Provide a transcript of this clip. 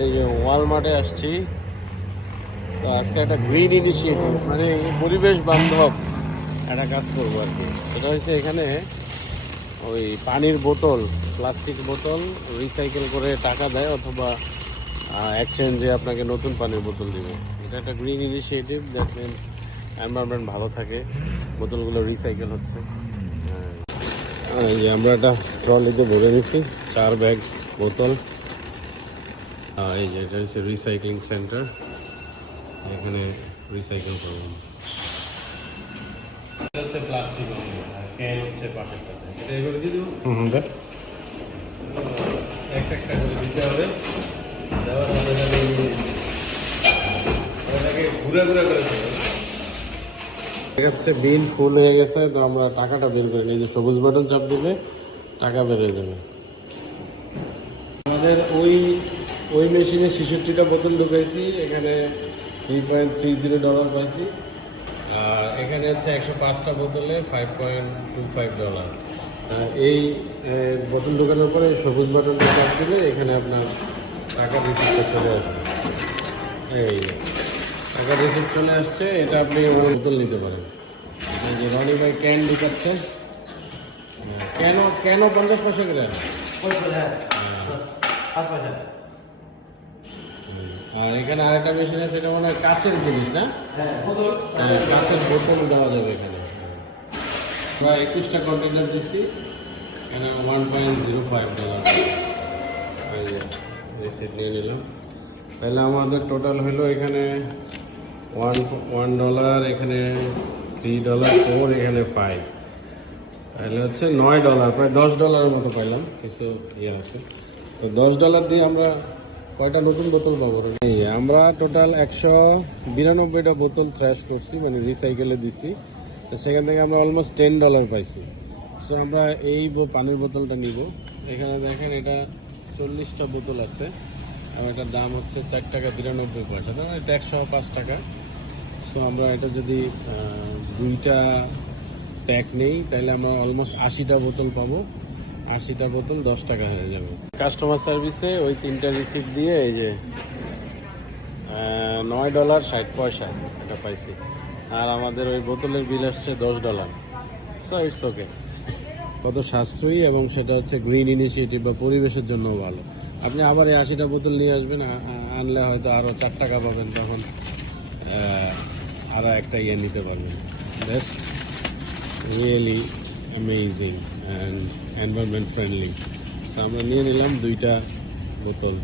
এই যে ওয়ালমার্টে আসছি। তো আজকে একটা গ্রিন ইনিশিয়েটিভ মানে পরিবেশ বান্ধব একটা কাজ করব আর কি। সেটা হচ্ছে এখানে ওই পানির বোতল প্লাস্টিক বোতল রিসাইকেল করে টাকা দেয় অথবা এক্সচেঞ্জে আপনাকে নতুন পানির বোতল দিবে। এটা একটা green initiative that means environment ভালো থাকে বোতলগুলো রিসাইকেল হচ্ছে। আমরা একটা ট্রলিতে ভরে নিছি চার ব্যাগ বোতল। এই যে এটা হচ্ছে রিসাইক্লিং সেন্টার এখানে রিসাইকেল করবেন হচ্ছে প্লাস্টিক ক্যান হচ্ছে পাশেরটাতে এটা এগুলো দিয়ে দেবো? হুম একটা একটা করে দিতে হবে। দেওয়ার সাথে সাথে ওটাকে ঘুরে ঘুরে করে দিতে ঠিক আছে বিল ফুল হয়ে গেছে তো আমরা টাকাটা বের করে নিই। যে সবুজ বাটন চাপ দিলে টাকা বের হয়ে যাবে। আমাদের ওই ওই মেশিনে ছেষট্টিটা বোতল ঢুকাইছি এখানে three point three zero dollar পাইছি। আর এখানে হচ্ছে একশো পাঁচটা বোতলে five point two five dollar এই বোতল ঢোকানোর পরে সবুজ বাটন চাপ দিলে এখানে আপনার টাকা রিসিপ্টটা চলে আসবে। এই টাকা রিসিপ্ট চলে আসছে এটা আপনি বোতল নিতে পারেন। এই যে রনি ভাই ক্যান ঢুকাচ্ছে কেন কেন পঞ্চাশ পয়সা করে আর এখানে আরেকটা মেশিন আছে এটা মনে হয় কাচের জিনিস না? হ্যাঁ, কাচের বোতল দেওয়া যাবে এখানে। আমরা একুশটা কন্টেনার দিচ্ছি। এখানে one point zero five dollar receipt নিয়ে নিলাম। তাহলে আমাদের টোটাল হলো এখানে ওয়ান ওয়ান ডলার এখানে থ্রি ডলার ফোর এখানে ফাইভ তাহলে হচ্ছে নয় ডলার প্রায় দশ ডলারের মতো পাইলাম। কিছু ইয়ে আছে। তো দশ ডলার দিয়ে আমরা কয়টা নতুন বোতল পাবো? আমরা টোটাল একশো বিরানব্বইটা বোতল থ্র্যাশ করছি মানে রিসাইকেলে দিছি। তো সেখান থেকে আমরা অলমোস্ট টেন ডলার পাইছি। সো আমরা এই পানির বোতলটা নিব। এখানে দেখেন এটা চল্লিশটা বোতল আছে। আর এটার দাম হচ্ছে চার টাকা বিরানব্বই পয়সা। মানে ট্যাক্স সহ পাঁচ টাকা। সো আমরা এটা যদি দুইটা প্যাক নেই, তাহলে আমরা অলমোস্ট আশিটা বোতল পাবো। আশিটা বোতল দশ টাকা হয়ে যাবে। কাস্টমার সার্ভিসে ওই তিনটা রিসিপ্ট দিয়ে এই যে নয় ডলার ষাট পয়সা এটা পাইছি। আর আমাদের ওই বোতলের বিল আসছে দশ ডলার। সো ইটস ওকে কত সাশ্রয়ী এবং সেটা হচ্ছে গ্রিন ইনিশিয়েটিভ বা পরিবেশের জন্য ভালো। আপনি আবার এই আশিটা বোতল নিয়ে আসবেন আনলে হয়তো আরও চার টাকা পাবেন তখন আরও একটা ইয়ে নিতে পারবেন। That's really amazing and environment friendly তো আমরা নিয়ে নিলাম দুইটা বোতল।